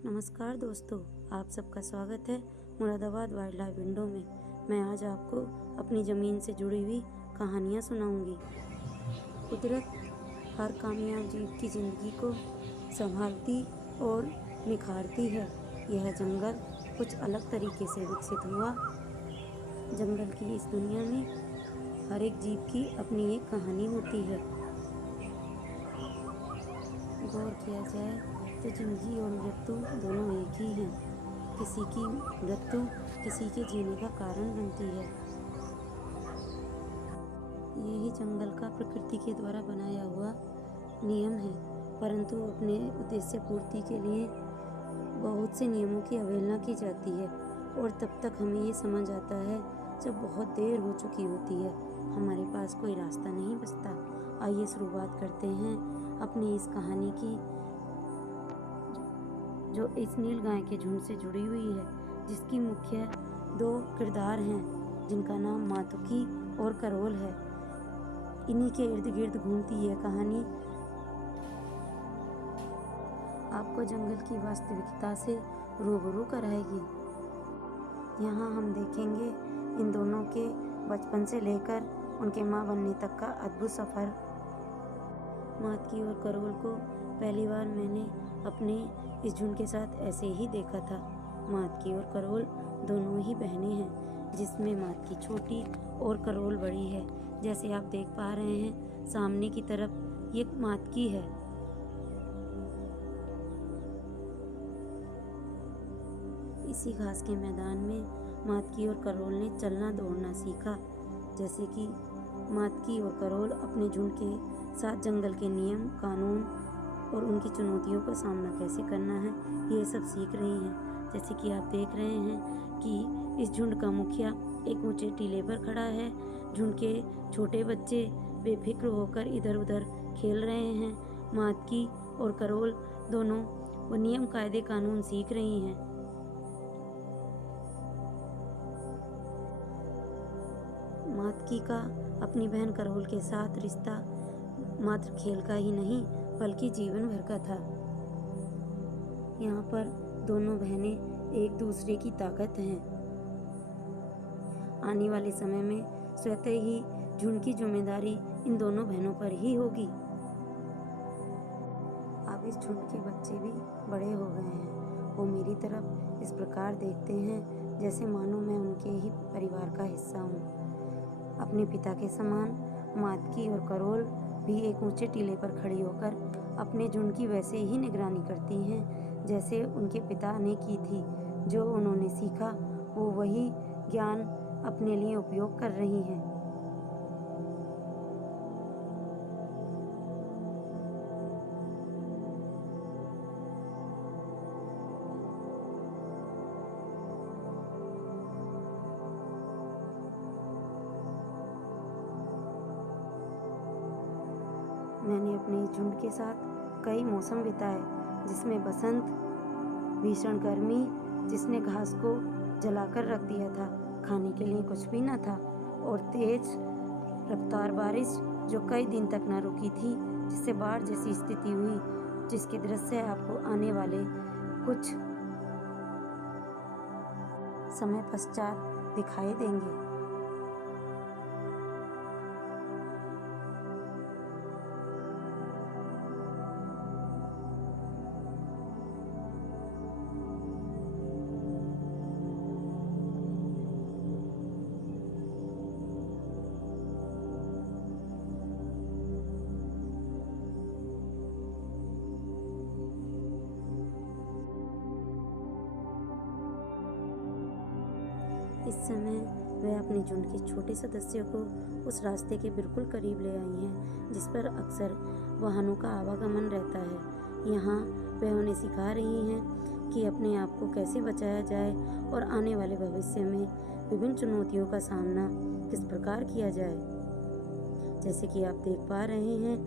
नमस्कार दोस्तों, आप सबका स्वागत है मुरादाबाद वाइल्ड लाइफ विंडो में। मैं आज आपको अपनी ज़मीन से जुड़ी हुई कहानियाँ सुनाऊंगी। कुदरत हर कामयाब जीव की ज़िंदगी को संभालती और निखारती है। यह जंगल कुछ अलग तरीके से विकसित हुआ। जंगल की इस दुनिया में हर एक जीव की अपनी एक कहानी होती है। गौर किया जाए तो जिंदगी और मृत्यु दोनों एक ही हैं। किसी की मृत्यु किसी के जीने का कारण बनती है। यही जंगल का प्रकृति के द्वारा बनाया हुआ नियम है, परंतु अपने उद्देश्य पूर्ति के लिए बहुत से नियमों की अवहेलना की जाती है और तब तक हमें ये समझ आता है जब बहुत देर हो चुकी होती है, हमारे पास कोई रास्ता नहीं बचता। आइए शुरुआत करते हैं अपनी इस कहानी की, जो इस नील गाय के झुंड से जुड़ी हुई है, जिसकी मुख्य दो किरदार हैं, जिनका नाम मातुकी और करोल है। इन्हीं के इर्द गिर्द घूमती यह कहानी आपको जंगल की वास्तविकता से रूबरू कराएगी। यहाँ हम देखेंगे इन दोनों के बचपन से लेकर उनके माँ बनने तक का अद्भुत सफ़र। मातकी और करोल को पहली बार मैंने अपने इस झुंड के साथ ऐसे ही देखा था। मातकी और करोल दोनों ही बहनें हैं, जिसमें मातकी छोटी और करोल बड़ी है। जैसे आप देख पा रहे हैं, सामने की तरफ ये मातकी है। इसी घास के मैदान में मातकी और करोल ने चलना दौड़ना सीखा। जैसे कि मातकी और करोल अपने झुंड के साथ जंगल के नियम कानून और उनकी चुनौतियों का सामना कैसे करना है, ये सब सीख रही हैं। जैसे कि आप देख रहे हैं कि इस झुंड का मुखिया एक ऊंचे टीले पर खड़ा है। झुंड के छोटे बच्चे बेफिक्र होकर इधर उधर खेल रहे हैं। मातकी और करोल दोनों वो नियम कायदे कानून सीख रही हैं। मातकी का अपनी बहन करोल के साथ रिश्ता मात्र खेल का ही नहीं बल्कि जीवन भर का था। यहाँ पर दोनों बहनें एक दूसरे की ताकत हैं। आने वाले समय में स्वतः ही झुंड की जिम्मेदारी इन दोनों बहनों पर ही होगी। अब इस झुंड के बच्चे भी बड़े हो गए हैं। वो मेरी तरफ इस प्रकार देखते हैं जैसे मानो मैं उनके ही परिवार का हिस्सा हूँ। अपने पिता के समान मातकी और करोल भी एक ऊंचे टीले पर खड़ी होकर अपने झुंड की वैसे ही निगरानी करती हैं जैसे उनके पिता ने की थी। जो उन्होंने सीखा वो वही ज्ञान अपने लिए उपयोग कर रही हैं। मैंने अपने झुंड के साथ कई मौसम बिताए, जिसमें बसंत, भीषण गर्मी जिसने घास को जलाकर रख दिया था, खाने के लिए कुछ भी न था, और तेज रफ्तार बारिश जो कई दिन तक न रुकी थी, जिससे बाढ़ जैसी स्थिति हुई, जिसके दृश्य आपको आने वाले कुछ समय पश्चात दिखाई देंगे। इस समय वह अपने झुंड के छोटे सदस्यों को उस रास्ते के बिल्कुल करीब ले आई हैं जिस पर अक्सर वाहनों का आवागमन रहता है। यहाँ वह उन्हें सिखा रही हैं कि अपने आप को कैसे बचाया जाए और आने वाले भविष्य में विभिन्न चुनौतियों का सामना किस प्रकार किया जाए। जैसे कि आप देख पा रहे हैं,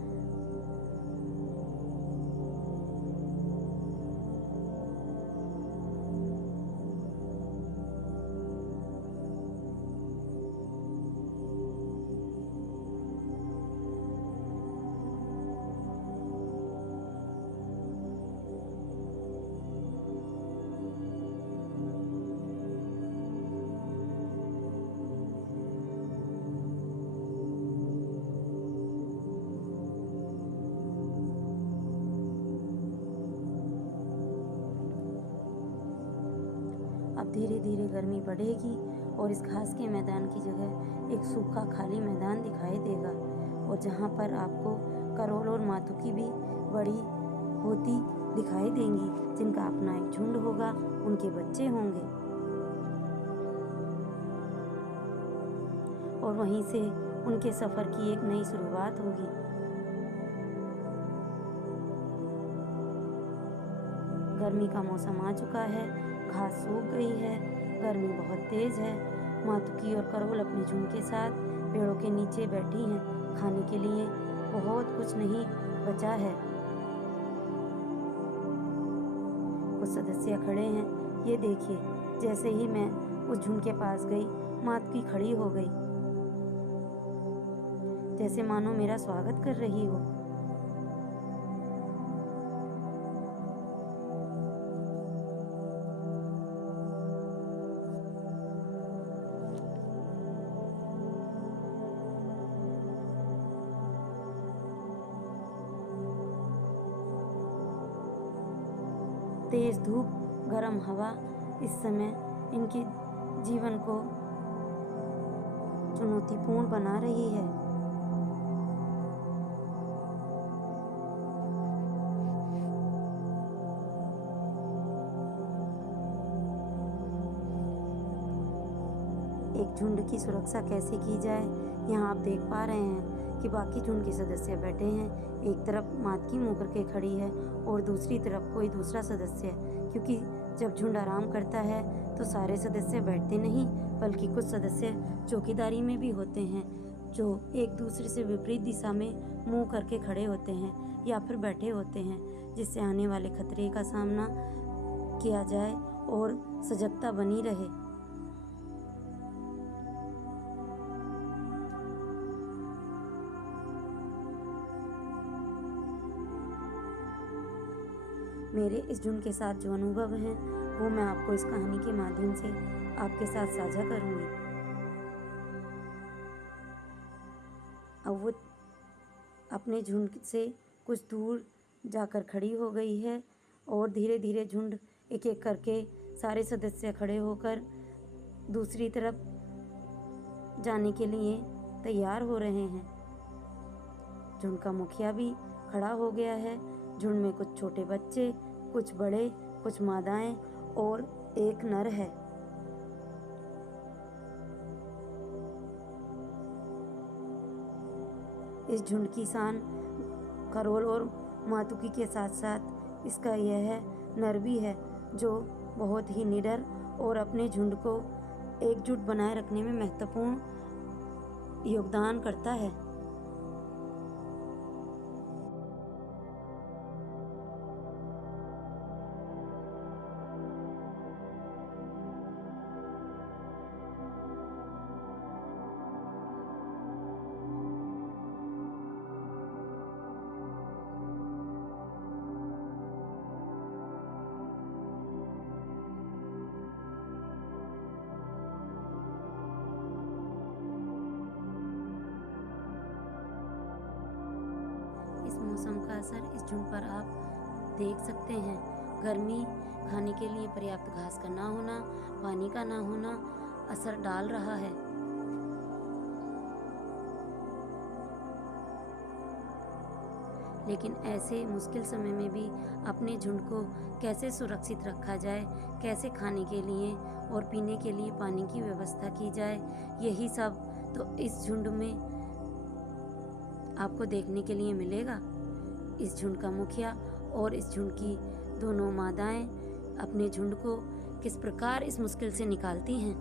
अब धीरे धीरे गर्मी बढ़ेगी और इस घास के मैदान की जगह एक सूखा खाली मैदान दिखाई देगा, और जहाँ पर आपको करोल और मातुकी भी बड़ी होती दिखाई देंगी, जिनका अपना एक झुंड होगा, उनके बच्चे होंगे, और वहीं से उनके सफ़र की एक नई शुरुआत होगी। गर्मी का मौसम आ चुका है, घास सूख गई है, गर्मी बहुत तेज़ है। मातुकी और करोल अपने झुंड के साथ पेड़ों के नीचे बैठी हैं। खाने के लिए बहुत कुछ नहीं बचा है। कुछ सदस्य खड़े हैं। ये देखिए, जैसे ही मैं उस झुंड के पास गई, मातुकी खड़ी हो गई, जैसे मानो मेरा स्वागत कर रही हो। तेज धूप, गर्म हवा इस समय इनके जीवन को चुनौतीपूर्ण बना रही है। एक झुंड की सुरक्षा कैसे की जाए, यहाँ आप देख पा रहे हैं कि बाकी झुंड के सदस्य बैठे हैं। एक तरफ मातकी मुँह करके खड़ी है और दूसरी तरफ कोई दूसरा सदस्य है, क्योंकि जब झुंड आराम करता है तो सारे सदस्य बैठते नहीं, बल्कि कुछ सदस्य चौकीदारी में भी होते हैं, जो एक दूसरे से विपरीत दिशा में मुँह करके खड़े होते हैं या फिर बैठे होते हैं, जिससे आने वाले खतरे का सामना किया जाए और सजगता बनी रहे। मेरे इस झुंड के साथ जो अनुभव हैं, वो मैं आपको इस कहानी के माध्यम से आपके साथ साझा करूंगी। अब वो अपने झुंड से कुछ दूर जाकर खड़ी हो गई है और धीरे धीरे झुंड एक एक करके सारे सदस्य खड़े होकर दूसरी तरफ जाने के लिए तैयार हो रहे हैं। झुंड का मुखिया भी खड़ा हो गया है। झुंड में कुछ छोटे बच्चे, कुछ बड़े, कुछ मादाएं और एक नर है। इस झुंड की शान करोल और मातुकी के साथ साथ इसका यह नर भी है, जो बहुत ही निडर और अपने झुंड को एकजुट बनाए रखने में महत्वपूर्ण योगदान करता है। इस मौसम का असर इस झुंड पर आप देख सकते हैं। गर्मी, खाने के लिए पर्याप्त घास का ना होना, पानी का ना होना असर डाल रहा है। लेकिन ऐसे मुश्किल समय में भी अपने झुंड को कैसे सुरक्षित रखा जाए, कैसे खाने के लिए और पीने के लिए पानी की व्यवस्था की जाए, यही सब तो इस झुंड में आपको देखने के लिए मिलेगा। इस झुंड का मुखिया और इस झुंड की दोनों मादाएं अपने झुंड को किस प्रकार इस मुश्किल से निकालती हैं।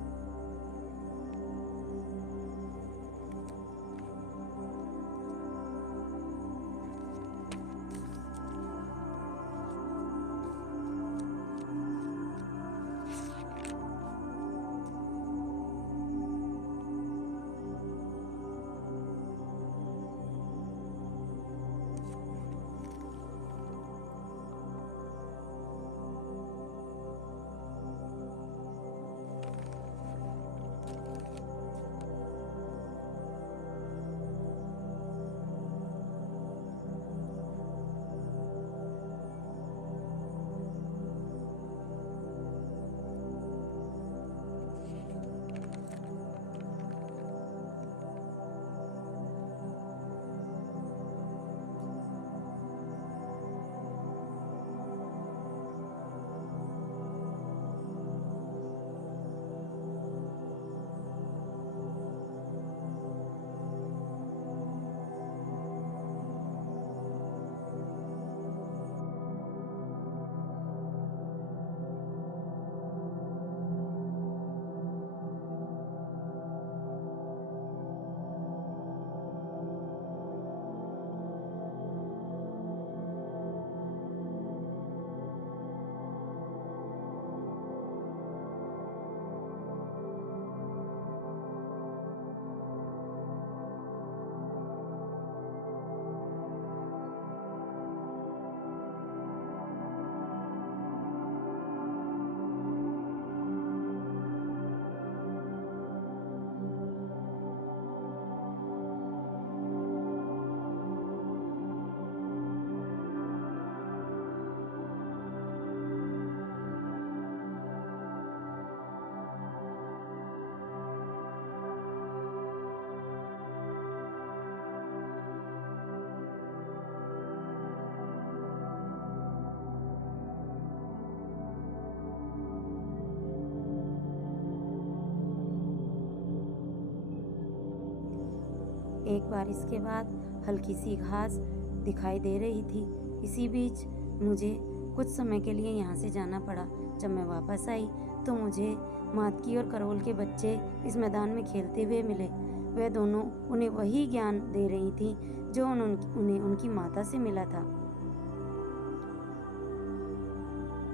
एक बारिश के बाद हल्की सी घास दिखाई दे रही थी। इसी बीच मुझे कुछ समय के लिए यहाँ से जाना पड़ा। जब मैं वापस आई तो मुझे मातकी और करोल के बच्चे इस मैदान में खेलते हुए मिले। वे दोनों उन्हें वही ज्ञान दे रही थी जो उन्हें उनकी माता से मिला था।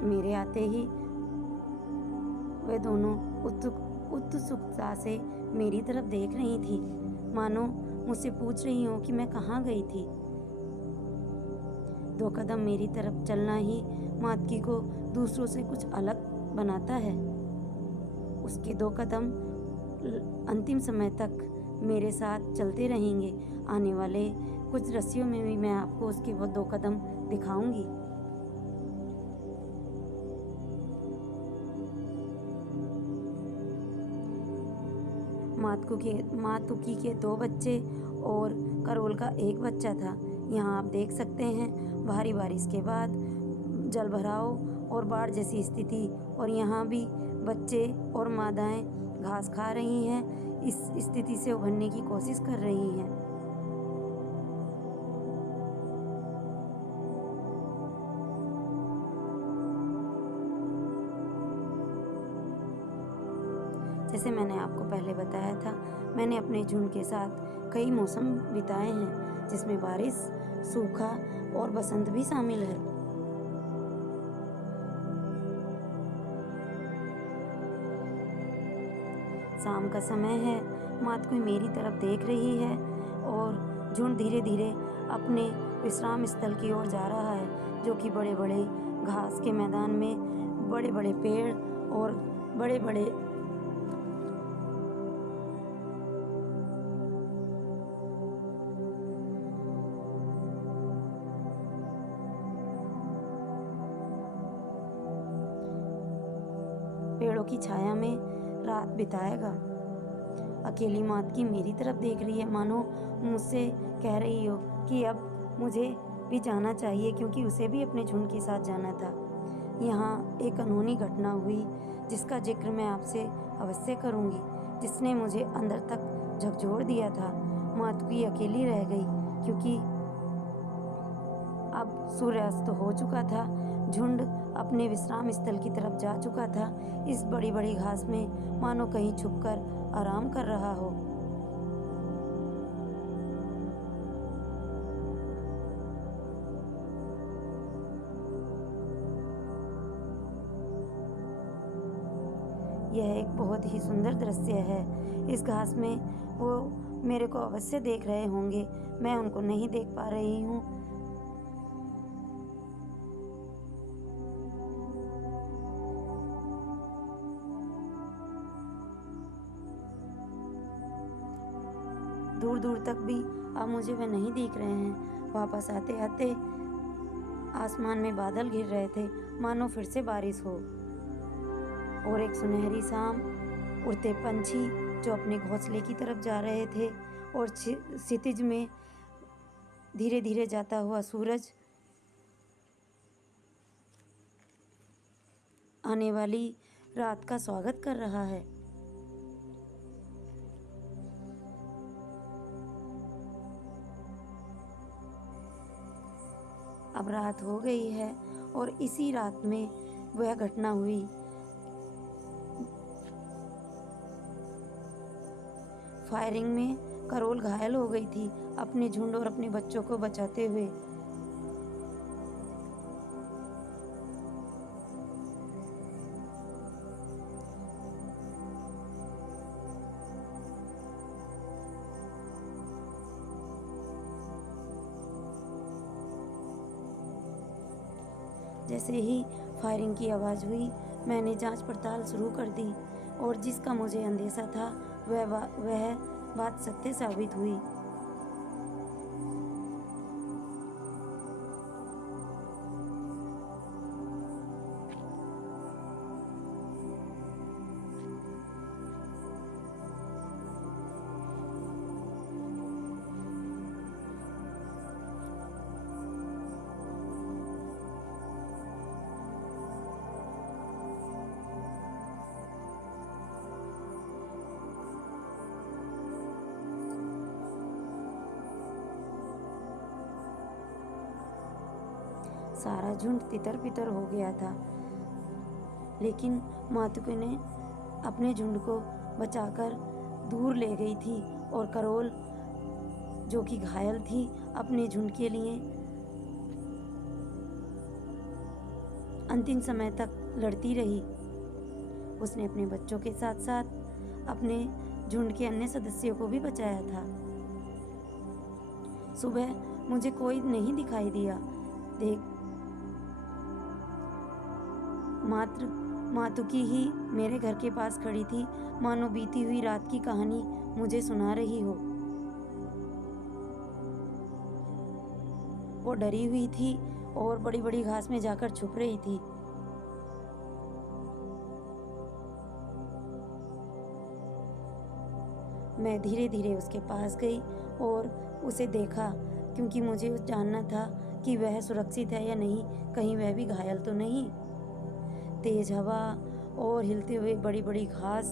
मेरे आते ही वे दोनों उत्सुकता से मेरी तरफ देख रही थी, मानो मुझसे पूछ रही हो कि मैं कहाँ गई थी। 2 कदम मेरी तरफ चलना ही मातकी को दूसरों से कुछ अलग बनाता है। उसके 2 कदम अंतिम समय तक मेरे साथ चलते रहेंगे। आने वाले कुछ रस्सियों में भी मैं आपको उसके वो 2 कदम दिखाऊंगी। मातुकी के 2 बच्चे और करोल का 1 बच्चा था। यहाँ आप देख सकते हैं भारी बारिश के बाद जलभराव और बाढ़ जैसी स्थिति, और यहाँ भी बच्चे और मादाएं घास खा रही हैं, इस स्थिति से उभरने की कोशिश कर रही हैं। जैसे मैंने आपको पहले बताया था, मैंने अपने झुंड के साथ कई मौसम बिताए हैं, जिसमें बारिश, सूखा और बसंत भी शामिल है। शाम का समय है, मातकी मेरी तरफ देख रही है और झुंड धीरे धीरे अपने विश्राम स्थल की ओर जा रहा है, जो कि बड़े बड़े घास के मैदान में बड़े बड़े पेड़ और बड़े बड़े पेड़ों की छाया में रात बिताएगा। अकेली मातकी मेरी तरफ देख रही है, मानो मुझसे कह रही हो कि अब मुझे भी जाना चाहिए, क्योंकि उसे भी अपने झुंड के साथ जाना था। यहाँ एक अनहोनी घटना हुई जिसका जिक्र मैं आपसे अवश्य करूँगी, जिसने मुझे अंदर तक झकझोर दिया था। मातकी अकेली रह गई, क्योंकि अब सूर्यास्त हो चुका था। झुंड अपने विश्राम स्थल की तरफ जा चुका था। इस बड़ी बड़ी घास में मानो कहीं छुपकर आराम कर रहा हो। यह एक बहुत ही सुंदर दृश्य है। इस घास में वो मेरे को अवश्य देख रहे होंगे, मैं उनको नहीं देख पा रही हूँ। दूर दूर तक भी अब मुझे वे नहीं दिख रहे हैं। वापस आते आते आसमान में बादल घिर रहे थे, मानो फिर से बारिश हो। और एक सुनहरी शाम, उड़ते पंछी जो अपने घोंसले की तरफ जा रहे थे, और क्षितिज में धीरे धीरे जाता हुआ सूरज आने वाली रात का स्वागत कर रहा है। अब रात हो गई है और इसी रात में वह घटना हुई। फायरिंग में करोल घायल हो गई थी, अपने झुंड और अपने बच्चों को बचाते हुए। जैसे ही फायरिंग की आवाज़ हुई, मैंने जांच पड़ताल शुरू कर दी, और जिसका मुझे अंदेशा था वह बात सत्य साबित हुई। सारा झुंड तितर बितर हो गया था। लेकिन मातुकी ने अपने झुंड को बचाकर दूर ले गई थी और करोल जो कि घायल थी अपने झुंड के लिए अंतिम समय तक लड़ती रही। उसने अपने बच्चों के साथ साथ अपने झुंड के अन्य सदस्यों को भी बचाया था। सुबह मुझे कोई नहीं दिखाई दिया। देख, मात्र मातुकी ही मेरे घर के पास खड़ी थी, मानो बीती हुई रात की कहानी मुझे सुना रही हो। वो डरी हुई थी और बड़ी बड़ी घास में जाकर छुप रही थी। मैं धीरे धीरे उसके पास गई और उसे देखा, क्योंकि मुझे जानना था कि वह सुरक्षित है या नहीं, कहीं वह भी घायल तो नहीं। तेज हवा और हिलते हुए बड़ी बड़ी घास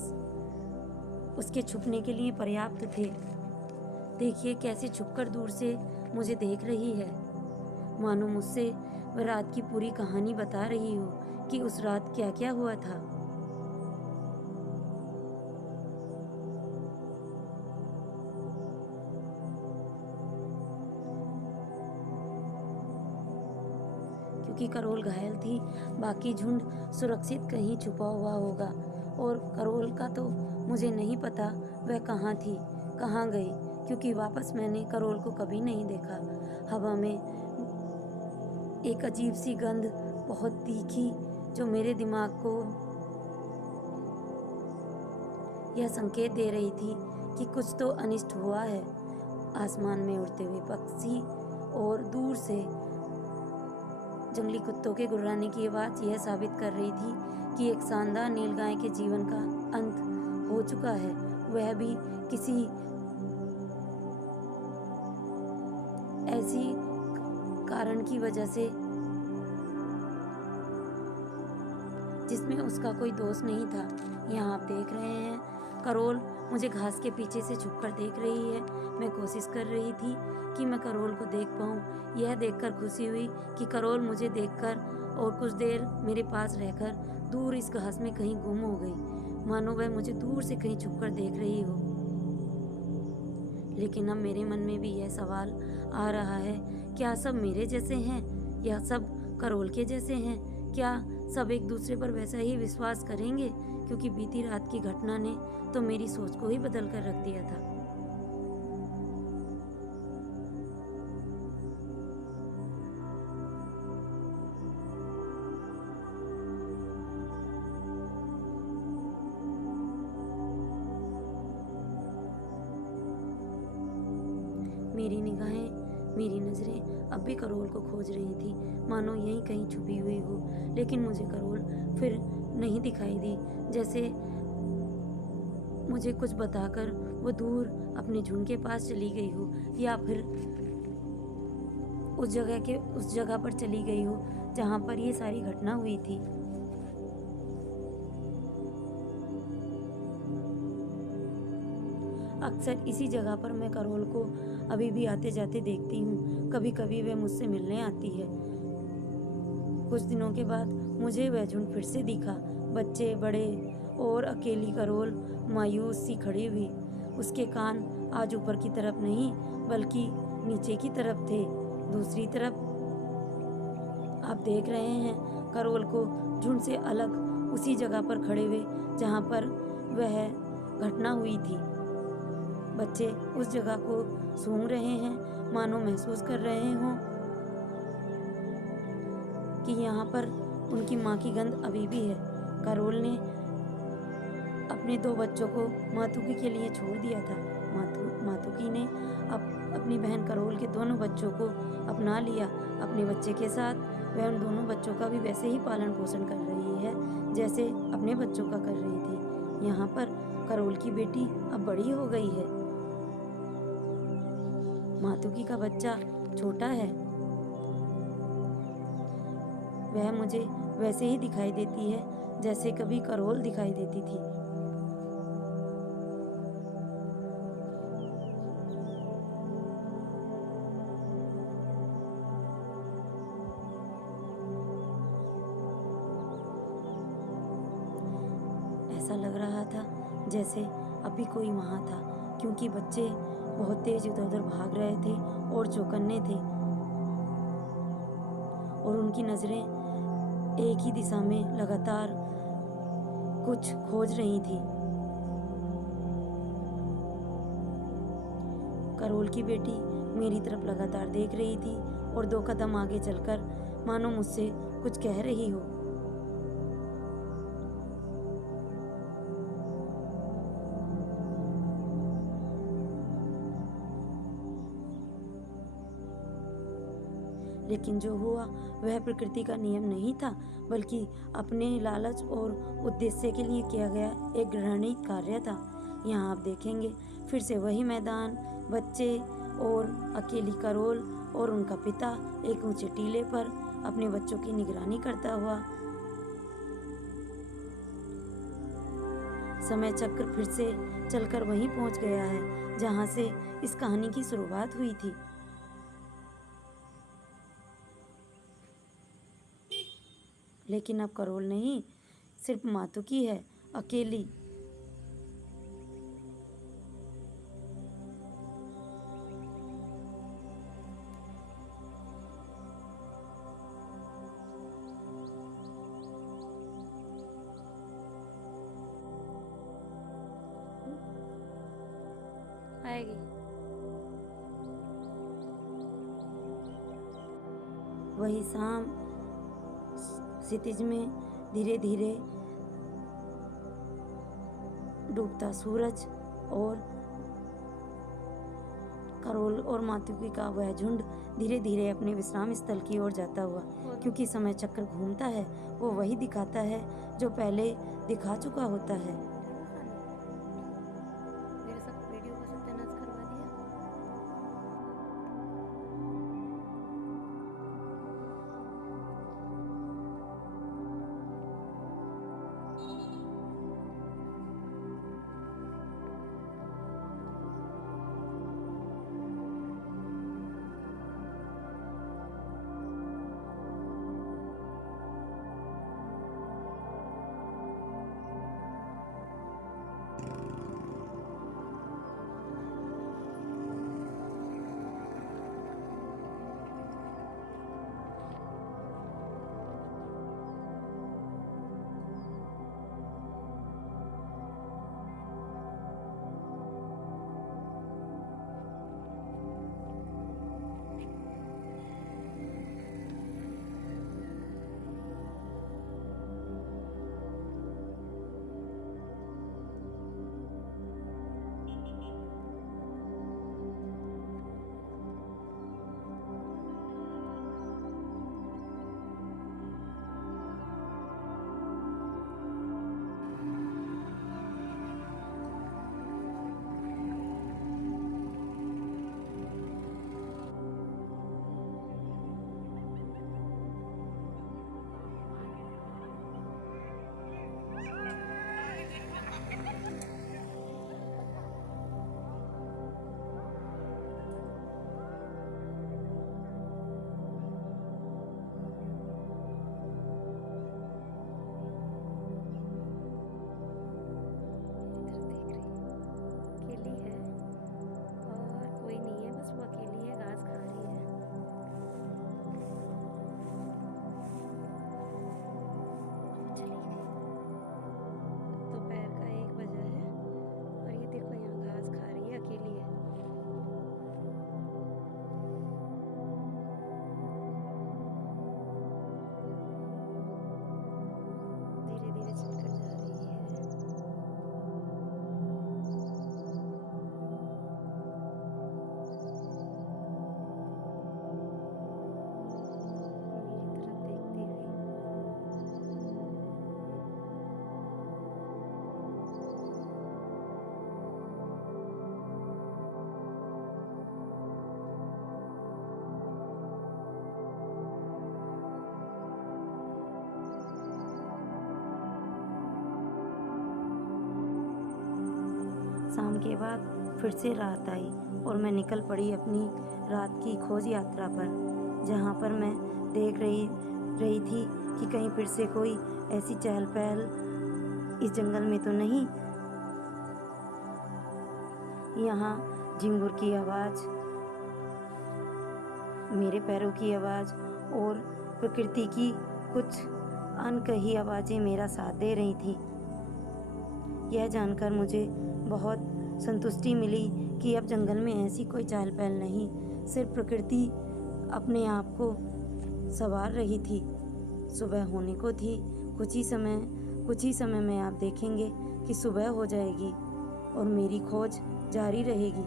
उसके छुपने के लिए पर्याप्त थे। देखिए कैसे छुपकर दूर से मुझे देख रही है, मानो मुझसे वह रात की पूरी कहानी बता रही हो कि उस रात क्या क्या हुआ था। क्योंकि करोल घायल थी, बाकी झुंड सुरक्षित कहीं छुपा हुआ होगा और करोल का तो मुझे नहीं पता वह कहाँ थी, कहाँ गई, क्योंकि वापस मैंने करोल को कभी नहीं देखा। हवा में एक अजीब सी गंध, बहुत तीखी, जो मेरे दिमाग को यह संकेत दे रही थी कि कुछ तो अनिष्ट हुआ है। आसमान में उड़ते हुए पक्षी और दूर से जंगली कुत्तों के गुर्राने की आवाज यह साबित कर रही थी कि एक शानदार नीलगाय के जीवन का अंत हो चुका है, वह भी किसी ऐसी कारण की वजह से जिसमें उसका कोई दोष नहीं था। यहाँ आप देख रहे हैं करोल मुझे घास के पीछे से छुपकर देख रही है। मैं कोशिश कर रही थी कि मैं करोल को देख पाऊँ। यह देखकर खुशी हुई कि करोल मुझे देखकर और कुछ देर मेरे पास रहकर दूर इस घास में कहीं गुम हो गई, मानो वह मुझे दूर से कहीं छुपकर देख रही हो। लेकिन अब मेरे मन में भी यह सवाल आ रहा है, क्या सब मेरे जैसे हैं या सब करोल के जैसे हैं? क्या सब एक दूसरे पर वैसा ही विश्वास करेंगे? क्योंकि बीती रात की घटना ने तो मेरी सोच को ही बदल कर रख दिया था। मेरी निगाहें, मेरी नजरें अब भी करोल को खोज रही थी, मानो यहीं कहीं छुपी हुई हो। लेकिन मुझे करोल फिर नहीं दिखाई दी, जैसे मुझे कुछ बताकर वो दूर अपने झुंड के पास चली गई हो, या फिर उस जगह पर चली गई हो जहाँ पर ये सारी घटना हुई थी। अक्सर इसी जगह पर मैं करोल को अभी भी आते जाते देखती हूँ। कभी कभी वह मुझसे मिलने आती है। कुछ दिनों के बाद मुझे वह झुंड फिर से दिखा, बच्चे, बड़े और अकेली करोल मायूस सी खड़ी हुई। उसके कान आज ऊपर की तरफ नहीं बल्कि नीचे की तरफ थे। दूसरी तरफ आप देख रहे हैं करोल को झुंड से अलग उसी जगह पर खड़े हुए जहाँ पर वह घटना हुई थी। बच्चे उस जगह को सूंघ रहे हैं, मानो महसूस कर रहे हों कि यहाँ पर उनकी माँ की गंध अभी भी है। करोल ने अपने 2 बच्चों को मातुकी के लिए छोड़ दिया था। मातुकी ने अपनी बहन करोल के दोनों बच्चों को अपना लिया। अपने बच्चे के साथ वह उन दोनों बच्चों का भी वैसे ही पालन पोषण कर रही है जैसे अपने बच्चों का कर रही थी। यहाँ पर करोल की बेटी अब बड़ी हो गई है। मातुकी का बच्चा छोटा है। वह मुझे वैसे ही दिखाई देती है जैसे कभी करोल दिखाई देती थी। ऐसा लग रहा था जैसे अभी कोई वहाँ था, क्योंकि बच्चे बहुत तेज इधर उधर भाग रहे थे और चौकन्ने थे और उनकी नज़रें एक ही दिशा में लगातार कुछ खोज रही थी। करोल की बेटी मेरी तरफ लगातार देख रही थी और 2 कदम आगे चलकर मानो मुझसे कुछ कह रही हो। लेकिन जो हुआ वह प्रकृति का नियम नहीं था, बल्कि अपने लालच और उद्देश्य के लिए किया गया एक घृणित कार्य था। यहाँ आप देखेंगे फिर से वही मैदान, बच्चे और अकेली करोल और उनका पिता एक ऊंचे टीले पर अपने बच्चों की निगरानी करता हुआ। समय चक्र फिर से चलकर वहीं पहुंच गया है जहां से इस कहानी की शुरुआत हुई थी। लेकिन अब करोल नहीं, सिर्फ मातुकी है, अकेली। आएगी। वही शाम क्षितिज में धीरे धीरे डूबता सूरज और करोल और मातुकी का वह झुंड धीरे धीरे अपने विश्राम स्थल की ओर जाता हुआ, क्योंकि समय चक्र घूमता है, वो वही दिखाता है जो पहले दिखा चुका होता है। मेरे सब वीडियो को सत्यानाश करवा दिया। अकेली है और कोई नहीं है, बस वो अकेली है, घास खा रही है। चली गई। दोपहर का 1 बजा है और ये देखो यहाँ घास खा रही है, अकेली है। धीरे धीरे चलकर जा रही है। मेरी तरफ देखती हुई। शाम के बाद फिर से रात आई और मैं निकल पड़ी अपनी रात की खोज यात्रा पर, जहाँ पर मैं देख रही थी कि कहीं फिर से कोई ऐसी चहल पहल इस जंगल में तो नहीं। यहाँ झिंगुर की आवाज़, मेरे पैरों की आवाज़ और प्रकृति की कुछ अनकही आवाज़ें मेरा साथ दे रही थी। यह जानकर मुझे बहुत संतुष्टि मिली कि अब जंगल में ऐसी कोई चहल पहल नहीं, सिर्फ प्रकृति अपने आप को संवार रही थी। सुबह होने को थी। कुछ ही समय में आप देखेंगे कि सुबह हो जाएगी और मेरी खोज जारी रहेगी।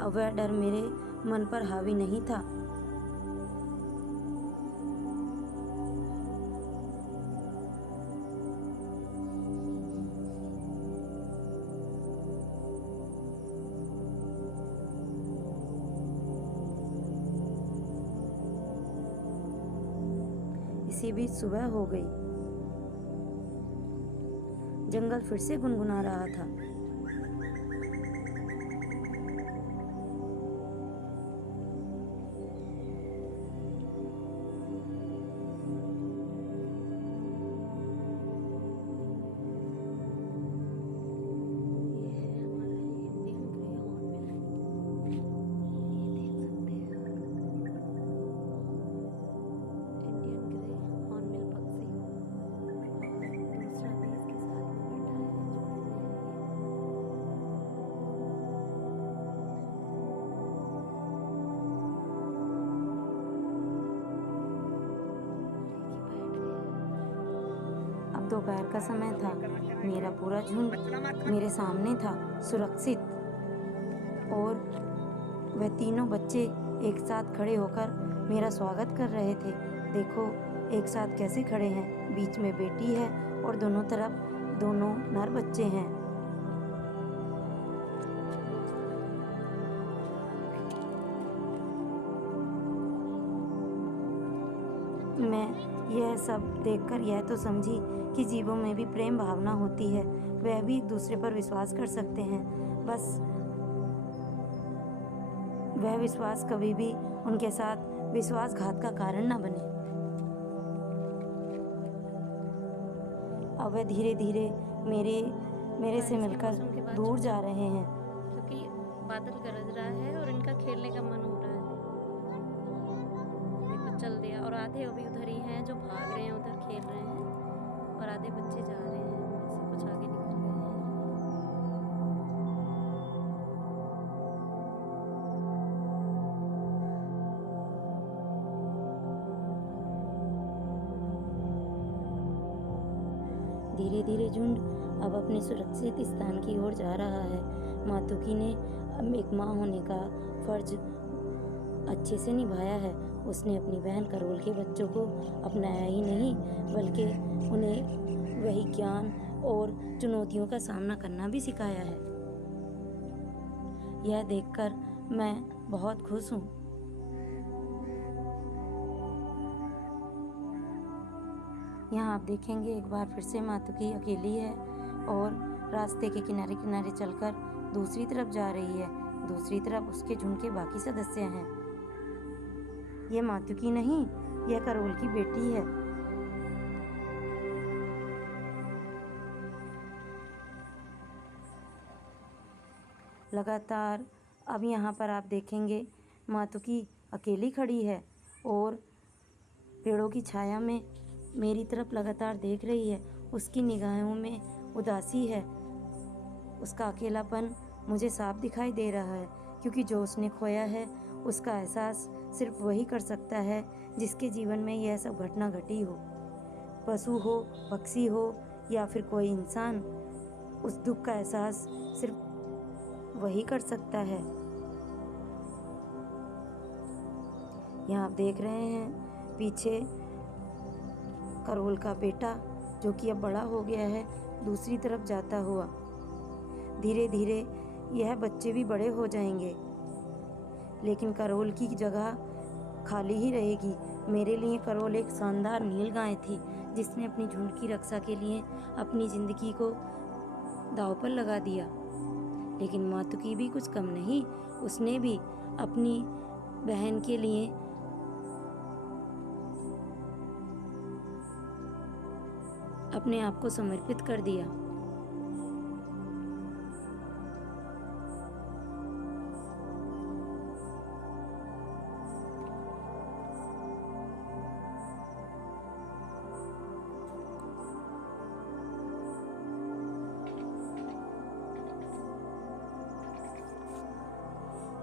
अब वह डर मेरे मन पर हावी नहीं था। इसी बीच सुबह हो गई। जंगल फिर से गुनगुना रहा था। दोपहर का समय था। मेरा पूरा झुंड मेरे सामने था, सुरक्षित, और वह तीनों बच्चे एक साथ खड़े होकर मेरा स्वागत कर रहे थे। देखो एक साथ कैसे खड़े हैं। बीच में बेटी है और दोनों तरफ दोनों नर बच्चे हैं। मैं यह सब देखकर यह तो समझी कि जीवों में भी प्रेम भावना होती है, वह भी एक दूसरे पर विश्वास कर सकते हैं। बस वह विश्वास कभी भी उनके साथ विश्वासघात का कारण न बने। अब वह धीरे धीरे मेरे से मिलकर दूर जा रहे हैं, क्योंकि बादल गरज रहा है और इनका खेलने का मन हो रहा है। देखो चल दिया, और आधे अभी उधर ही हैं जो भाग रहे हैं, उधर खेल रहे हैं, और आधे बच्चे जा रहे हैं, उनमें से कुछ आगे निकल गए हैं। धीरे धीरे झुंड अब अपने सुरक्षित स्थान की ओर जा रहा है। मातुकी ने अब एक माँ होने का फर्ज अच्छे से निभाया है। उसने अपनी बहन करोल के बच्चों को अपनाया ही नहीं, बल्कि उन्हें वही ज्ञान और चुनौतियों का सामना करना भी सिखाया है। यह देखकर मैं बहुत खुश हूँ। यहाँ आप देखेंगे एक बार फिर से मातुकी अकेली है और रास्ते के किनारे किनारे चलकर दूसरी तरफ जा रही है। दूसरी तरफ उसके झुंड के बाकी सदस्य हैं। यह मातुकी नहीं, यह करोल की बेटी है। लगातार अब यहाँ पर आप देखेंगे मातुकी अकेली खड़ी है और पेड़ों की छाया में मेरी तरफ लगातार देख रही है। उसकी निगाहों में उदासी है। उसका अकेलापन मुझे साफ दिखाई दे रहा है, क्योंकि जो उसने खोया है उसका एहसास सिर्फ वही कर सकता है जिसके जीवन में यह सब घटना घटी हो। पशु हो, पक्षी हो या फिर कोई इंसान, उस दुख का एहसास सिर्फ वही कर सकता है। यहाँ आप देख रहे हैं पीछे करोल का बेटा, जो कि अब बड़ा हो गया है, दूसरी तरफ जाता हुआ। धीरे धीरे यह बच्चे भी बड़े हो जाएंगे, लेकिन करोल की जगह खाली ही रहेगी। मेरे लिए करोल एक शानदार नील गाय थी, जिसने अपनी झुंड की रक्षा के लिए अपनी जिंदगी को दांव पर लगा दिया। लेकिन मातुकी भी कुछ कम नहीं, उसने भी अपनी बहन के लिए अपने आप को समर्पित कर दिया।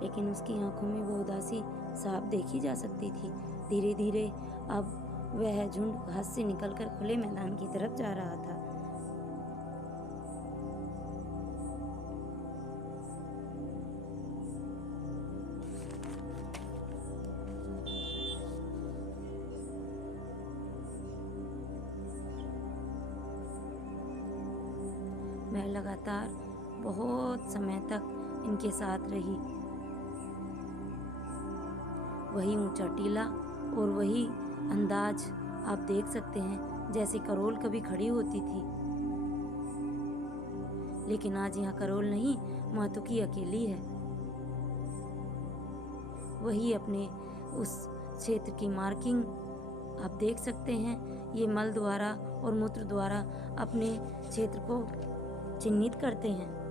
लेकिन उसकी आंखों में वो उदासी साफ देखी जा सकती थी। धीरे धीरे अब वह झुंड घास से निकलकर खुले मैदान की तरफ जा रहा था। वह लगातार बहुत समय तक इनके साथ रही। वही ऊंचा टीला और वही अंदाज आप देख सकते हैं जैसे करोल कभी खड़ी होती थी। लेकिन आज यहाँ करोल नहीं, मातुकी अकेली है। वही अपने उस क्षेत्र की मार्किंग आप देख सकते हैं। ये मल द्वारा और मूत्र द्वारा अपने क्षेत्र को चिन्हित करते हैं।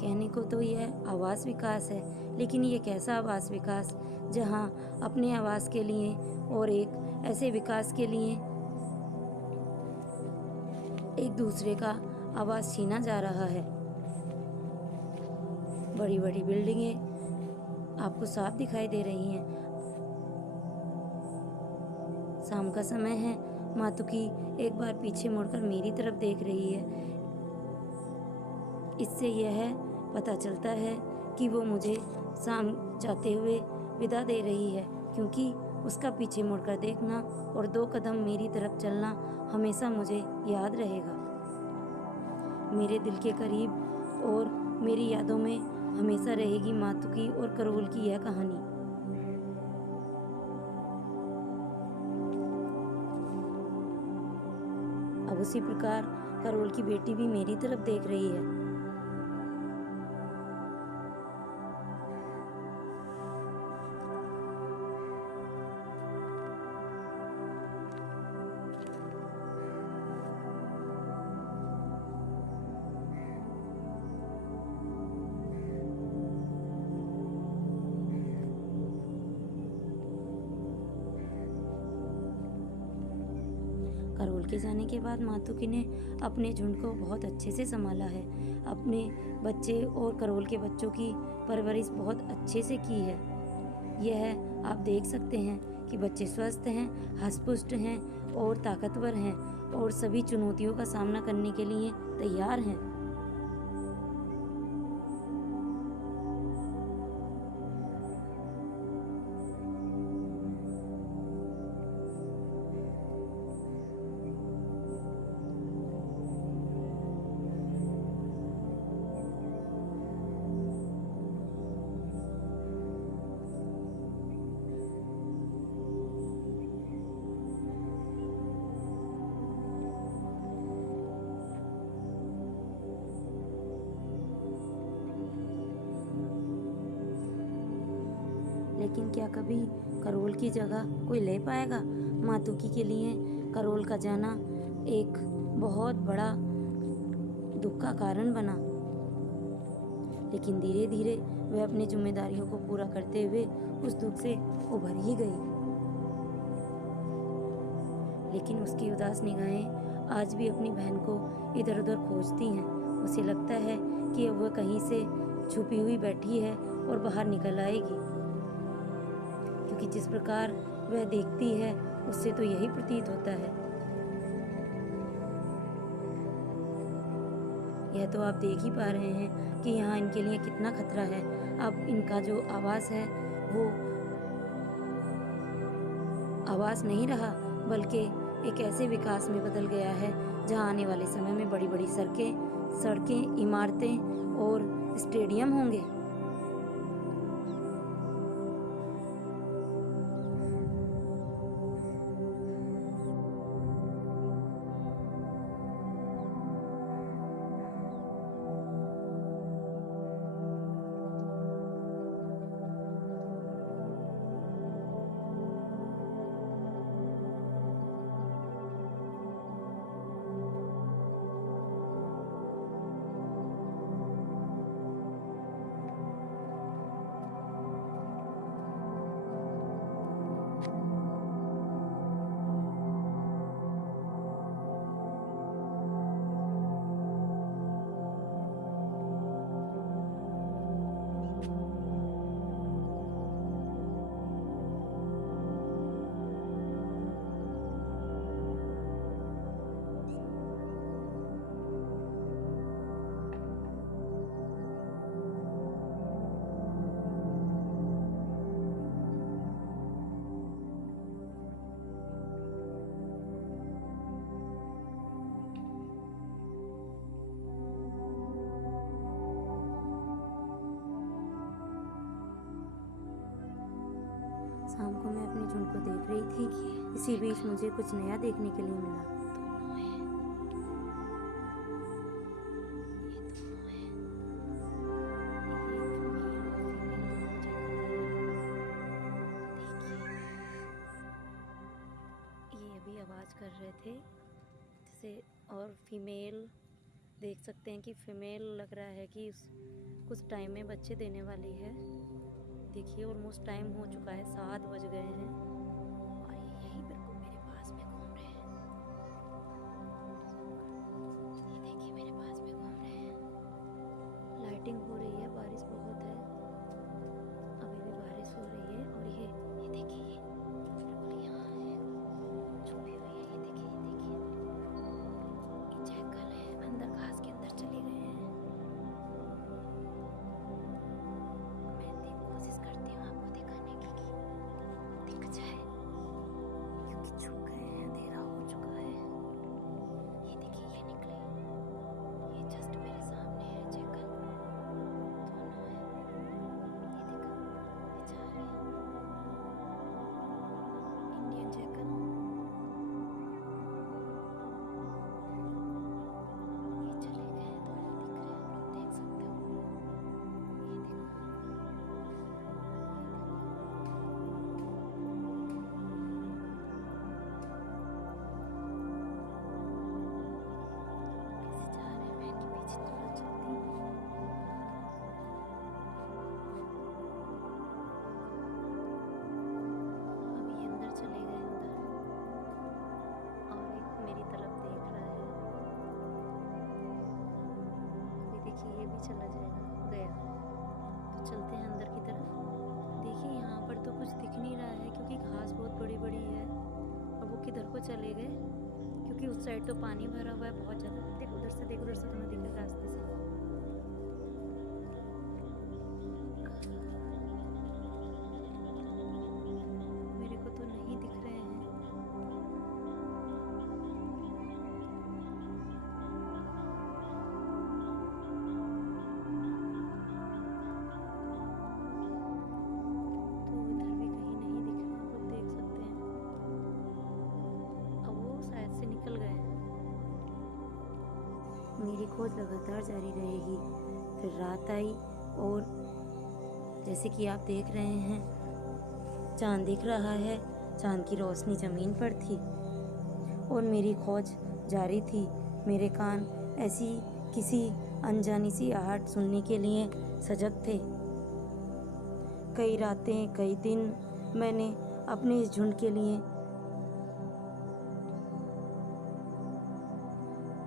कहने को तो यह आवास विकास है, लेकिन ये कैसा आवास विकास जहाँ अपने आवास के लिए और एक ऐसे विकास के लिए एक दूसरे का आवास छीना जा रहा है। बड़ी बड़ी बिल्डिंगें आपको साफ दिखाई दे रही हैं। शाम का समय है। मातुकी एक बार पीछे मुड़कर मेरी तरफ देख रही है। इससे यह पता चलता है कि वो मुझे शाम जाते हुए विदा दे रही है, क्योंकि उसका पीछे मुड़कर देखना और 2 कदम मेरी तरफ चलना हमेशा मुझे याद रहेगा। मेरे दिल के करीब और मेरी यादों में हमेशा रहेगी मातुकी और करोल की यह कहानी। अब उसी प्रकार करोल की बेटी भी मेरी तरफ देख रही है। करोल के जाने के बाद मातुकी ने अपने झुंड को बहुत अच्छे से संभाला है। अपने बच्चे और करोल के बच्चों की परवरिश बहुत अच्छे से की है। यह आप देख सकते हैं कि बच्चे स्वस्थ हैं, हष्ट-पुष्ट हैं और ताकतवर हैं और सभी चुनौतियों का सामना करने के लिए तैयार हैं। लेकिन क्या कभी करोल की जगह कोई ले पाएगा? मातुकी के लिए करोल का जाना एक बहुत बड़ा दुख का कारण बना। लेकिन धीरे धीरे वह अपनी जिम्मेदारियों को पूरा करते हुए उस दुख से उभर ही गई। लेकिन उसकी उदास निगाहें आज भी अपनी बहन को इधर उधर खोजती हैं। उसे लगता है कि अब वह कहीं से छुपी हुई बैठी है और बाहर निकल आएगी, क्योंकि जिस प्रकार वह देखती है उससे तो यही प्रतीत होता है। यह तो आप देख ही पा रहे हैं कि यहाँ इनके लिए कितना खतरा है। अब इनका जो आवास है वो आवास नहीं रहा, बल्कि एक ऐसे विकास में बदल गया है जहाँ आने वाले समय में बड़ी बड़ी सड़कें, इमारतें और स्टेडियम होंगे। झुंड को देख रही थी। इसी बीच मुझे कुछ नया देखने के लिए मिला। ये अभी आवाज़ कर रहे थे जैसे, और फीमेल देख सकते हैं कि फीमेल लग रहा है कि कुछ टाइम में बच्चे देने वाली है। देखिए ऑलमोस्ट टाइम हो चुका है, 7 बज गए हैं और ये यहीं बिल्कुल मेरे पास में घूम रहे हैं। ये देखिए मेरे पास में घूम रहे हैं। लाइटिंग हो रही है, बारिश बहुत है, अभी भी बारिश हो रही है। और ये देखिए ये बिल्कुल यहाँ है, छुपी हुई है। ये देखिए ये जैकल है, अंदर घास के अंदर चले गए हैं। कोशिश करती हूँ आपको दिखाने की कि दिख जाए, क्योंकि छुप गए हैं, अंधेरा हो चुका है। ये देखिए ये निकले, ये जस्ट मेरे सामने है। जैकल दोनों है, ये देखो ये जा रहे हैं। इंडियन जैकल, ये चले गए, दोनों दिख रहे हैं, आप लोग देख सकते हो। ये देखो कैसे जा रहे हैं। मैं इनके पीछे थोड़ा चलती हूँ। अभी ये अंदर चले गए अंदर, और एक मेरी तरफ देख रहा है। अभी देखिए ये भी चला जाएगा, गया। तो चलते हैं अंदर की तरफ। देखिए यहाँ पर तो कुछ दिख नहीं रहा है क्योंकि घास बहुत बड़ी बड़ी है, और वो किधर को चले गए क्योंकि उस साइड तो पानी भरा हुआ है बहुत ज़्यादा। देख उधर से, देख उधर से, तुम्हें दिख रहा है रास्ते से। मेरे को तो नहीं दिख रहे हैं। तो इधर भी कहीं नहीं दिख रहे, आप लोग देख सकते हैं। अब वो शायद से निकल गए हैं। मेरी खोज लगातार जारी रहेगी। फिर रात आई और जैसे कि आप देख रहे हैं, चांद दिख रहा है। चांद की रोशनी ज़मीन पर थी और मेरी खोज जारी थी। मेरे कान ऐसी किसी अनजानी सी आहट सुनने के लिए सजग थे। कई रातें, कई दिन मैंने अपने इस झुंड के लिए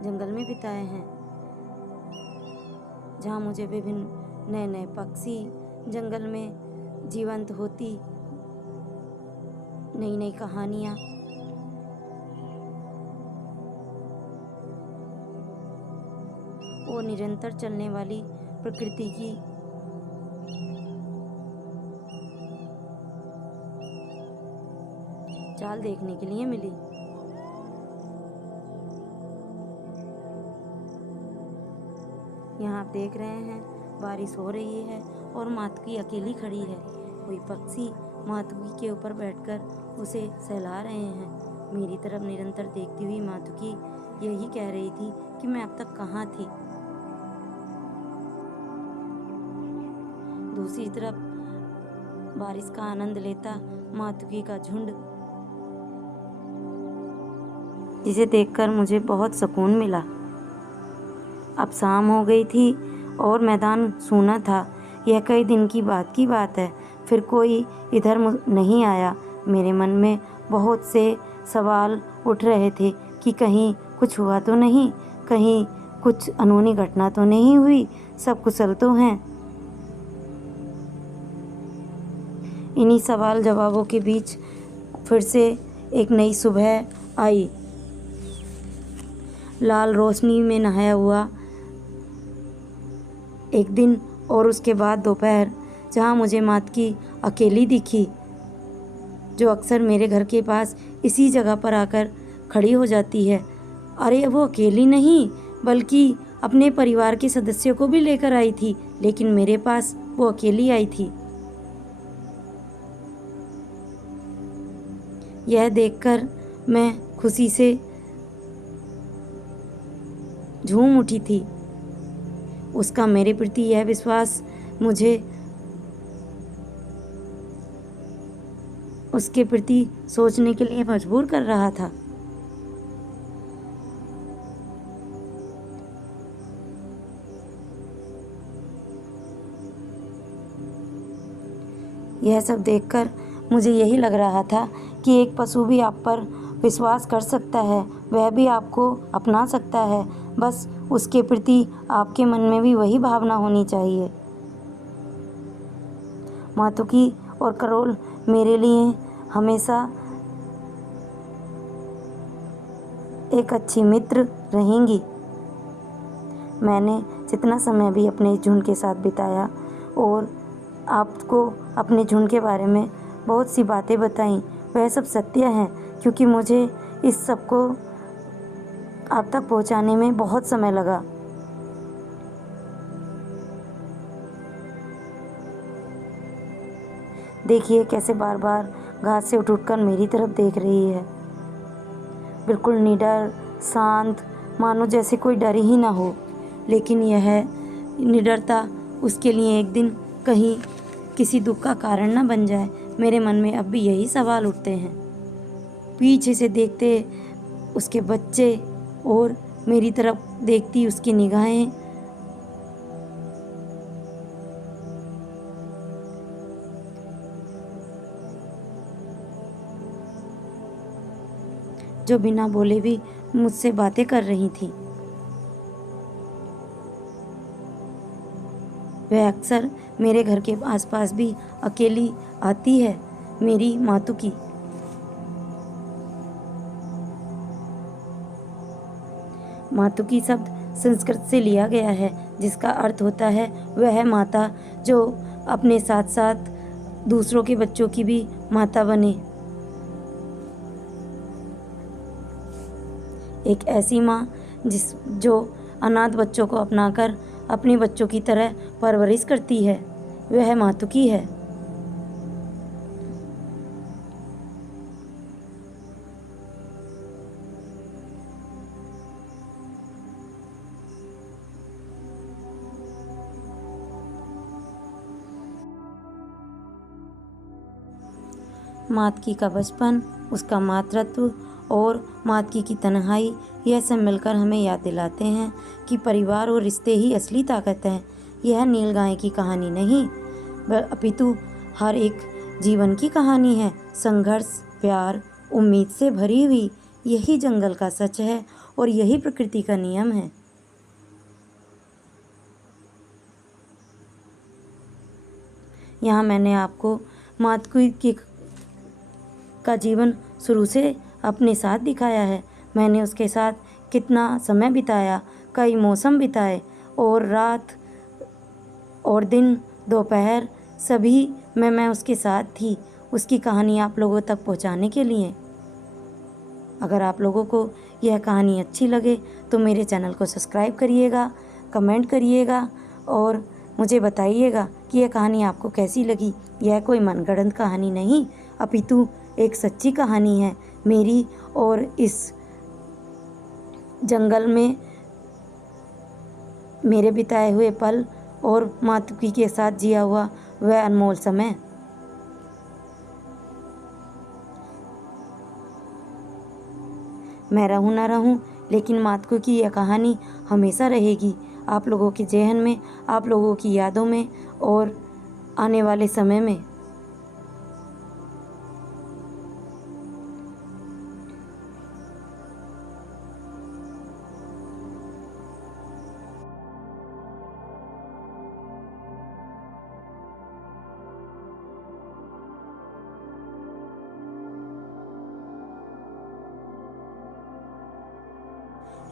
जंगल में बिताए हैं, जहाँ मुझे विभिन्न नए नए पक्षी जंगल में जीवंत होती नई नई कहानियाँ, और निरंतर चलने वाली प्रकृति की चाल देखने के लिए मिली। यहाँ आप देख रहे हैं बारिश हो रही है और मातुकी अकेली खड़ी है। कोई पक्षी मातुकी के ऊपर बैठकर उसे सहला रहे हैं। मेरी तरफ निरंतर देखती हुई मातुकी यही कह रही थी कि मैं अब तक कहाँ थी। दूसरी तरफ बारिश का आनंद लेता मातुकी का झुंड, जिसे देखकर मुझे बहुत सुकून मिला। अब शाम हो गई थी और मैदान सूना था। यह कई दिन की बात है। फिर कोई इधर नहीं आया। मेरे मन में बहुत से सवाल उठ रहे थे कि कहीं कुछ हुआ तो नहीं, कहीं कुछ अनहोनी घटना तो नहीं हुई, सब कुशल तो हैं। इन्हीं सवाल जवाबों के बीच फिर से एक नई सुबह आई। लाल रोशनी में नहाया हुआ एक दिन, और उसके बाद दोपहर, जहाँ मुझे मातुकी अकेली दिखी, जो अक्सर मेरे घर के पास इसी जगह पर आकर खड़ी हो जाती है। अरे वो अकेली नहीं, बल्कि अपने परिवार के सदस्यों को भी लेकर आई थी, लेकिन मेरे पास वो अकेली आई थी। यह देखकर मैं खुशी से झूम उठी थी। उसका मेरे प्रति यह विश्वास मुझे उसके प्रति सोचने के लिए मजबूर कर रहा था। यह सब देखकर मुझे यही लग रहा था कि एक पशु भी आप पर विश्वास कर सकता है, वह भी आपको अपना सकता है, बस उसके प्रति आपके मन में भी वही भावना होनी चाहिए। मातुकी और करोल मेरे लिए हमेशा एक अच्छी मित्र रहेंगी। मैंने जितना समय भी अपने झुंड के साथ बिताया और आपको अपने झुंड के बारे में बहुत सी बातें बताई, वह सब सत्य हैं, क्योंकि मुझे इस सब को आप तक पहुंचाने में बहुत समय लगा। देखिए कैसे बार बार घास से उठ कर मेरी तरफ देख रही है, बिल्कुल निडर, शांत, मानो जैसे कोई डर ही ना हो। लेकिन यह निडरता उसके लिए एक दिन कहीं किसी दुख का कारण ना बन जाए। मेरे मन में अब भी यही सवाल उठते हैं। पीछे से देखते उसके बच्चे और मेरी तरफ देखती उसकी निगाहें, जो बिना बोले भी मुझसे बातें कर रही थी। वह अक्सर मेरे घर के आसपास भी अकेली आती है, मेरी मातुकी। मातुकी शब्द संस्कृत से लिया गया है, जिसका अर्थ होता है वह माता जो अपने साथ साथ दूसरों के बच्चों की भी माता बने। एक ऐसी माँ जो अनाथ बच्चों को अपनाकर अपने बच्चों की तरह परवरिश करती है, वह मातुकी है। मातकी का बचपन, उसका मातृत्व और मातकी की तन्हाई, यह सब मिलकर हमें याद दिलाते हैं कि परिवार और रिश्ते ही असली ताकत है। यह नीलगाय की कहानी नहीं, अपितु हर एक जीवन की कहानी है। संघर्ष, प्यार, उम्मीद से भरी हुई, यही जंगल का सच है और यही प्रकृति का नियम है। यहाँ मैंने आपको मातकी का जीवन शुरू से अपने साथ दिखाया है। मैंने उसके साथ कितना समय बिताया, कई मौसम बिताए, और रात और दिन, दोपहर, सभी में मैं उसके साथ थी, उसकी कहानी आप लोगों तक पहुंचाने के लिए। अगर आप लोगों को यह कहानी अच्छी लगे तो मेरे चैनल को सब्सक्राइब करिएगा, कमेंट करिएगा और मुझे बताइएगा कि यह कहानी आपको कैसी लगी। यह कोई मनगढ़ंत कहानी नहीं, अपितु एक सच्ची कहानी है मेरी और इस जंगल में मेरे बिताए हुए पल और मातुकी के साथ जिया हुआ वह अनमोल समय। मैं रहूं ना रहूं, लेकिन मातुकी की यह कहानी हमेशा रहेगी आप लोगों के ज़हन में, आप लोगों की यादों में और आने वाले समय में।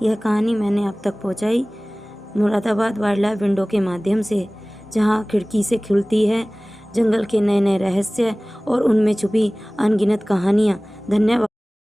यह कहानी मैंने आप तक पहुंचाई मुरादाबाद वाइल्ड लाइफ विंडो के माध्यम से, जहां खिड़की से खुलती है जंगल के नए नए रहस्य और उनमें छुपी अनगिनत कहानियां। धन्यवाद।